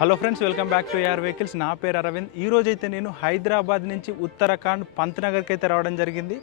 Hello friends, welcome back to AR vehicles. నా పేరు అరవింద్. ఈరోజైతే నేను హైదరాబాద్ నుంచి ఉత్తరాఖండ్ పంత్నగర్కి అయితే రావడం జరిగింది.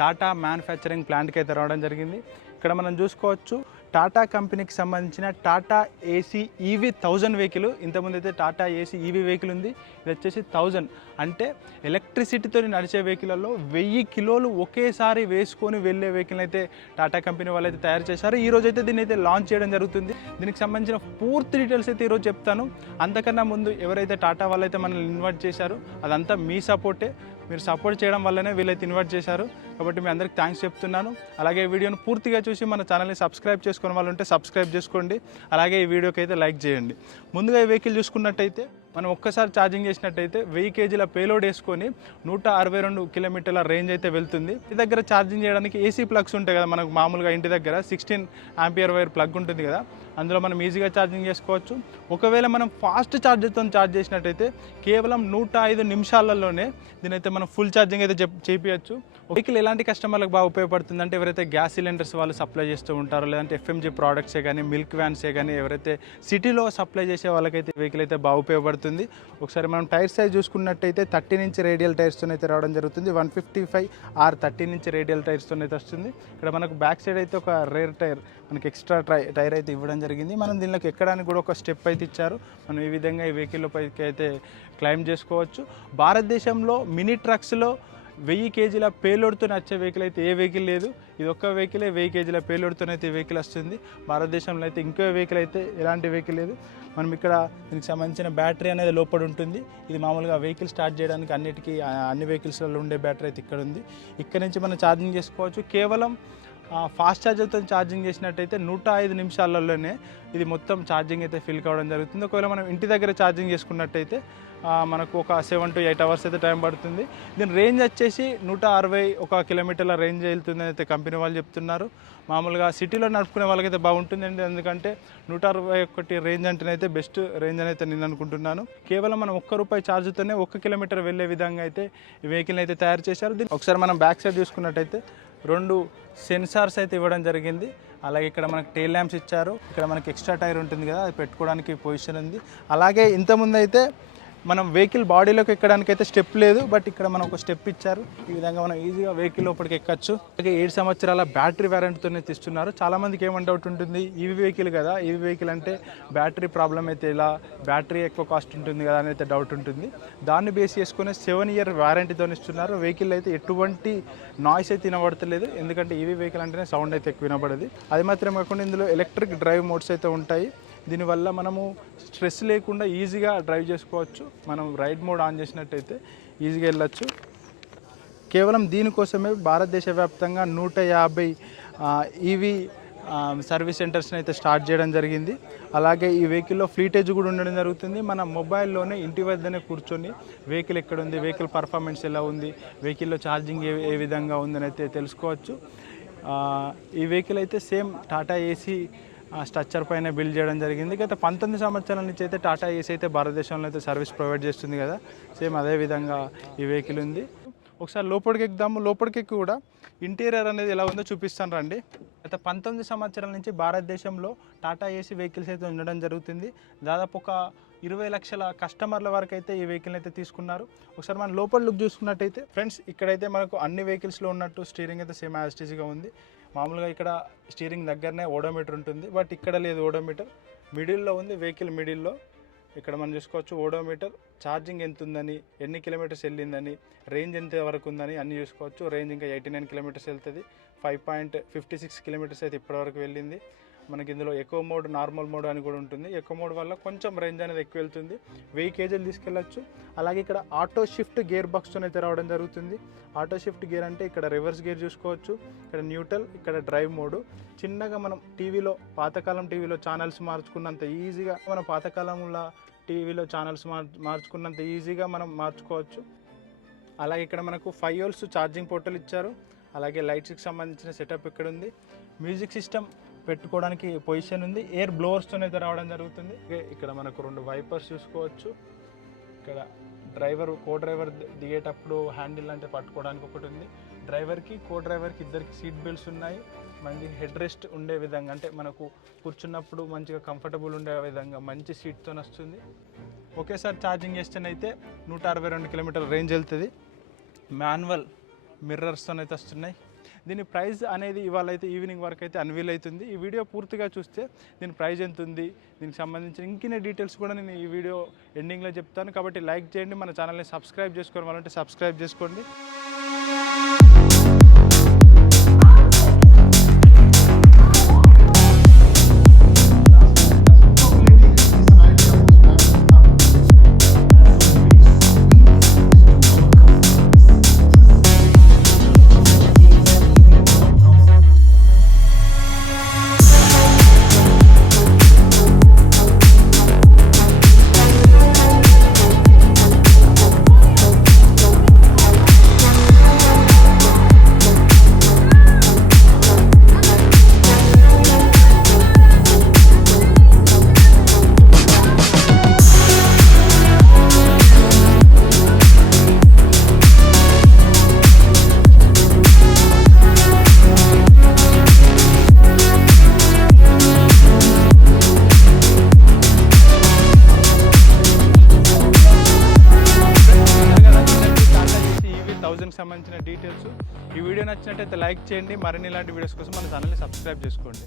టాటా మ్యానుఫ్యాక్చరింగ్ ప్లాంట్కి అయితే రావడం జరిగింది. ఇక్కడ మనం చూసుకోవచ్చు టాటా కంపెనీకి సంబంధించిన టాటా ఏసీ ఈవీ 1000 వెహికల్. ఇంతకుముందు అయితే టాటా ఏసీ ఈవీ వెహికల్ ఉంది. ఇది వచ్చేసి 1000 అంటే ఎలక్ట్రిసిటీతో నడిచే వెహికల్లో 1000 కిలోలు ఒకేసారి వేసుకొని వెళ్ళే వెహికల్ అయితే టాటా కంపెనీ వాళ్ళు అయితే తయారు చేశారు. ఈరోజు అయితే దీన్ని అయితే లాంచ్ చేయడం జరుగుతుంది. దీనికి సంబంధించిన పూర్తి డీటెయిల్స్ అయితే ఈరోజు చెప్తాను. అంతకన్నా ముందు ఎవరైతే టాటా వాళ్ళు అయితే మనల్ని ఇన్వైట్ చేశారో అదంతా మీ సపోర్టే. మీరు సపోర్ట్ చేయడం వల్లనే వీళ్ళైతే ఇన్వైట్ చేశారు. కాబట్టి మీ అందరికి థ్యాంక్స్ చెప్తున్నాను. అలాగే ఈ వీడియోను పూర్తిగా చూసి మన ఛానల్ని సబ్స్క్రైబ్ చేసుకునే వాళ్ళు ఉంటే సబ్స్క్రైబ్ చేసుకోండి. అలాగే ఈ వీడియోకి అయితే లైక్ చేయండి. ముందుగా ఈ వెహికల్ చూసుకున్నట్టయితే మనం ఒక్కసారి ఛార్జింగ్ చేసినట్టయితే 1000 కేజీల పేలోడ్ వేసుకొని 162 కిలోమీటర్ల రేంజ్ అయితే వెళ్తుంది. ఈ దగ్గర ఛార్జింగ్ చేయడానికి ఏసీ ప్లగ్స్ ఉంటాయి కదా, మనకు మామూలుగా ఇంటి దగ్గర 16 ఆంపియర్ వైర్ ప్లగ్ ఉంటుంది కదా, అందులో మనం ఈజీగా ఛార్జింగ్ చేసుకోవచ్చు. ఒకవేళ మనం ఫాస్ట్ ఛార్జర్తో ఛార్జ్ చేసినట్టయితే కేవలం 105 నిమిషాలలోనే దీనైతే మనం ఫుల్ ఛార్జింగ్ అయితే చేయించవచ్చు. వెహికల్ ఎలాంటి కస్టమర్లకు బాగా ఉపయోగపడుతుంది అంటే, ఎవరైతే గ్యాస్ సిలిండర్స్ వాళ్ళు సప్లై చేస్తూ ఉంటారో, లేదంటే ఎఫ్ఎంజీ ప్రోడక్ట్సే కానీ మిల్క్ వ్యాన్సే కానీ ఎవరైతే సిటీలో సప్లై చేసే వాళ్ళకైతే వెహికల్ అయితే బాగా ఉపయోగపడుతుంది. ఒకసారి మనం టైర్ సైజ్ చూసుకున్నట్టయితే 30 ఇంచ్ రేడియల్ టైర్స్తో అయితే రావడం జరుగుతుంది. 155 ఆర్ 13 ఇంచ్ రేడియల్ టైర్స్తో అయితే వస్తుంది. ఇక్కడ మనకు బ్యాక్ సైడ్ అయితే ఒక రేర్ టైర్, మనకి ఎక్స్ట్రా టైర్ అయితే ఇవ్వడం జరిగింది. మనం దీనిలోకి ఎక్కడానికి కూడా ఒక స్టెప్ అయితే ఇచ్చారు. మనం ఈ విధంగా ఈ వెహికల్ పైకి అయితే క్లైమ్ చేసుకోవచ్చు. భారతదేశంలో మినీ ట్రక్స్లో 1000 కేజీల పేలోడ్తో వచ్చే వెహికల్ అయితే ఏ వెహికల్ లేదు. ఇది ఒక్క వెహికలే 1000 కేజీల పేలోడ్తో అయితే ఈ వెహికల్ వస్తుంది. భారతదేశంలో అయితే ఇంకో వెహికల్ అయితే ఎలాంటి వెహికల్ లేదు. మనం ఇక్కడ దీనికి సంబంధించిన బ్యాటరీ అనేది లోపల ఉంటుంది. ఇది మామూలుగా వెహికల్ స్టార్ట్ చేయడానికి అన్ని వెహికల్స్లలో ఉండే బ్యాటరీ అయితే ఇక్కడ ఉంది. ఇక్కడ నుంచి మనం ఛార్జింగ్ చేసుకోవచ్చు. కేవలం ఫాస్ట్ ఛార్జర్తో ఛార్జింగ్ చేసినట్టయితే 105 నిమిషాలలోనే ఇది మొత్తం ఛార్జింగ్ అయితే ఫిల్ కావడం జరుగుతుంది. ఒకవేళ మనం ఇంటి దగ్గర ఛార్జింగ్ చేసుకున్నట్టయితే మనకు ఒక 7 to 8 అవర్స్ అయితే టైం పడుతుంది. దీని రేంజ్ వచ్చేసి 161 కిలోమీటర్ల రేంజ్ వెళ్తుందని అయితే కంపెనీ వాళ్ళు చెప్తున్నారు. మామూలుగా సిటీలో నడుపుకునే వాళ్ళకైతే బాగుంటుందండి, ఎందుకంటే 161 రేంజ్ అంటేనైతే బెస్ట్ రేంజ్ అని అయితే నేను అనుకుంటున్నాను. కేవలం మనం ₹1 ఛార్జ్తోనే 1 కిలోమీటర్ వెళ్ళే విధంగా అయితే ఈ వెహికల్ అయితే తయారు చేశారు. దీన్ని ఒకసారి మనం బ్యాక్ సైడ్ చూసుకున్నట్టయితే 2 సెన్సార్స్ అయితే ఇవ్వడం జరిగింది. అలాగే ఇక్కడ మనకి టెయిల్ ల్యాంప్స్ ఇచ్చారు. ఇక్కడ మనకి ఎక్స్ట్రా టైర్ ఉంటుంది కదా, అది పెట్టుకోవడానికి పొజిషన్ ఉంది. అలాగే ఇంతకుముందు అయితే మనం వెహికల్ బాడీలోకి ఎక్కడానికి అయితే స్టెప్ లేదు, బట్ ఇక్కడ మనం ఒక స్టెప్ ఇచ్చారు. ఈ విధంగా మనం ఈజీగా వెహికల్ లోపలికి ఎక్కచ్చు. అలాగే 7 సంవత్సరాల బ్యాటరీ వారంటీతోనే తీస్తున్నారు. చాలామందికి ఏం డౌట్ ఉంటుంది, ఈవీ వెహికల్ కదా, ఈవీ వెహికల్ అంటే బ్యాటరీ ప్రాబ్లం అయితే ఇలా, బ్యాటరీ ఎక్కువ కాస్ట్ ఉంటుంది కదా అని అయితే డౌట్ ఉంటుంది. దాన్ని బేస్ చేసుకుని 7 year వారంటీతో ఇస్తున్నారు. వెహికల్ అయితే ఎటువంటి నాయిస్ అయితే వినబడతలేదు, ఎందుకంటే ఈవీ వెహికల్ అంటేనే సౌండ్ అయితే ఎక్కువ వినబడదు. అది మాత్రం కాకుండా ఇందులో ఎలక్ట్రిక్ డ్రైవ్ మోడ్స్ అయితే ఉంటాయి. దీనివల్ల మనము స్ట్రెస్ లేకుండా ఈజీగా డ్రైవ్ చేసుకోవచ్చు. మనం రైడ్ మోడ్ ఆన్ చేసినట్టయితే ఈజీగా వెళ్ళచ్చు. కేవలం దీనికోసమే భారతదేశ వ్యాప్తంగా 150 ఈవీ సర్వీస్ సెంటర్స్ని అయితే స్టార్ట్ చేయడం జరిగింది. అలాగే ఈ వెహికల్లో ఫ్లీటేజ్ కూడా ఉండడం జరుగుతుంది. మన మొబైల్లోనే ఇంటి వద్దనే కూర్చొని వెహికల్ ఎక్కడ ఉంది, వెహికల్ పర్ఫార్మెన్స్ ఎలా ఉంది, వెహికల్లో ఛార్జింగ్ ఏ విధంగా ఉందని అయితే తెలుసుకోవచ్చు. ఈ వెహికల్ అయితే సేమ్ టాటా ఏసీ స్ట్రక్చర్ పైన బిల్డ్ చేయడం జరిగింది. గత 19 సంవత్సరాల నుంచి అయితే టాటా ఏసీ అయితే భారతదేశంలో అయితే సర్వీస్ ప్రొవైడ్ చేస్తుంది కదా, సేమ్ అదే విధంగా ఈ వెహికల్ ఉంది. ఒకసారి లోపలికి ఎక్కుదాము. లోపలికి ఎక్కి కూడా ఇంటీరియర్ అనేది ఎలా ఉందో చూపిస్తాను రండి. గత 19 సంవత్సరాల నుంచి భారతదేశంలో టాటా ఏసీ వెహికల్స్ అయితే ఉండడం జరుగుతుంది. దాదాపు ఒక 20 లక్షల కస్టమర్ల వరకు అయితే ఈ వెహికల్ అయితే తీసుకున్నారు. ఒకసారి మనం లోపల లుక్ చూసుకున్నట్టయితే ఫ్రెండ్స్, ఇక్కడైతే మనకు అన్ని వెహికల్స్లో ఉన్నట్టు స్టీరింగ్ అయితే సేమ్ యాజ్ ఇట్ ఈజ్గా ఉంది. మామూలుగా ఇక్కడ స్టీరింగ్ దగ్గరనే ఓడోమీటర్ ఉంటుంది, బట్ ఇక్కడ లేదు. ఓడోమీటర్ మిడిల్లో ఉంది, వెహికల్ మిడిల్లో. ఇక్కడ మనం చూసుకోవచ్చు ఓడోమీటర్, ఛార్జింగ్ ఎంత ఉందని, ఎన్ని కిలోమీటర్స్ వెళ్ళిందని, రేంజ్ ఎంత వరకు ఉందని అన్నీ చూసుకోవచ్చు. రేంజ్ ఇంకా 89 కిలోమీటర్స్ వెళ్తుంది. 5.56 కిలోమీటర్స్ అయితే ఇప్పటివరకు వెళ్ళింది. మనకి ఇందులో ఎకో మోడ్, నార్మల్ మోడ్ అని కూడా ఉంటుంది. ఎకో మోడ్ వల్ల కొంచెం రేంజ్ అనేది ఎక్కువ వెళ్తుంది. 1000 కేజీలు తీసుకెళ్ళచ్చు. అలాగే ఇక్కడ ఆటో షిఫ్ట్ గేర్ బాక్స్తో అయితే రావడం జరుగుతుంది. ఆటో షిఫ్ట్ గేర్ అంటే ఇక్కడ రివర్స్ గేర్ చూసుకోవచ్చు, ఇక్కడ న్యూట్రల్, ఇక్కడ డ్రైవ్ మోడ్. చిన్నగా మనం టీవీలో, పాతకాలం టీవీలో ఛానల్స్ మార్చుకున్నంత ఈజీగా, మన పాతకాలంలో టీవీలో ఛానల్స్ మార్చుకున్నంత ఈజీగా మనం మార్చుకోవచ్చు. అలాగే ఇక్కడ మనకు 5 volts ఛార్జింగ్ పోర్టల్ ఇచ్చారు. అలాగే లైట్స్కి సంబంధించిన సెటప్ ఇక్కడ ఉంది. మ్యూజిక్ సిస్టమ్ పెట్టుకోవడానికి పొజిషన్ ఉంది. ఎయిర్ బ్లోవర్స్తో అయితే రావడం జరుగుతుంది. ఇక్కడ మనకు 2 వైపర్స్ చూసుకోవచ్చు. ఇక్కడ కో డ్రైవర్ దిగేటప్పుడు హ్యాండిల్ అంటే పట్టుకోవడానికి ఒకటి ఉంది. డ్రైవర్కి కో డ్రైవర్కి ఇద్దరికి సీట్ బెల్ట్స్ ఉన్నాయి. మంచి హెడ్ రెస్ట్ ఉండే విధంగా, అంటే మనకు కూర్చున్నప్పుడు మంచిగా కంఫర్టబుల్ ఉండే విధంగా మంచి సీట్తో వస్తుంది. ఒకేసారి ఛార్జింగ్ చేస్తేనైతే 162 కిలోమీటర్ల రేంజ్ వెళ్తుంది. మాన్యువల్ మిర్రర్స్తో అయితే వస్తున్నాయి. దీని ప్రైస్ అనేది ఇవాళ అయితే ఈవినింగ్ వరకు అయితే అన్వీల్ అవుతుంది. ఈ వీడియో పూర్తిగా చూస్తే దీని ప్రైస్ ఎంత ఉంది, దీనికి సంబంధించిన ఇంకిన్ని డీటెయిల్స్ కూడా నేను ఈ వీడియో ఎండింగ్లో చెప్తాను. కాబట్టి లైక్ చేయండి, మన ఛానల్ని సబ్స్క్రైబ్ చేసుకోవాలంటే సబ్స్క్రైబ్ చేసుకోండి. సంబంధించిన డీటెయిల్స్. ఈ వీడియో నచ్చినట్టయితే లైక్ చేయండి. మరిన్ని ఇలాంటి వీడియోస్ కోసం మన ఛానల్ని సబ్స్క్రైబ్ చేసుకోండి.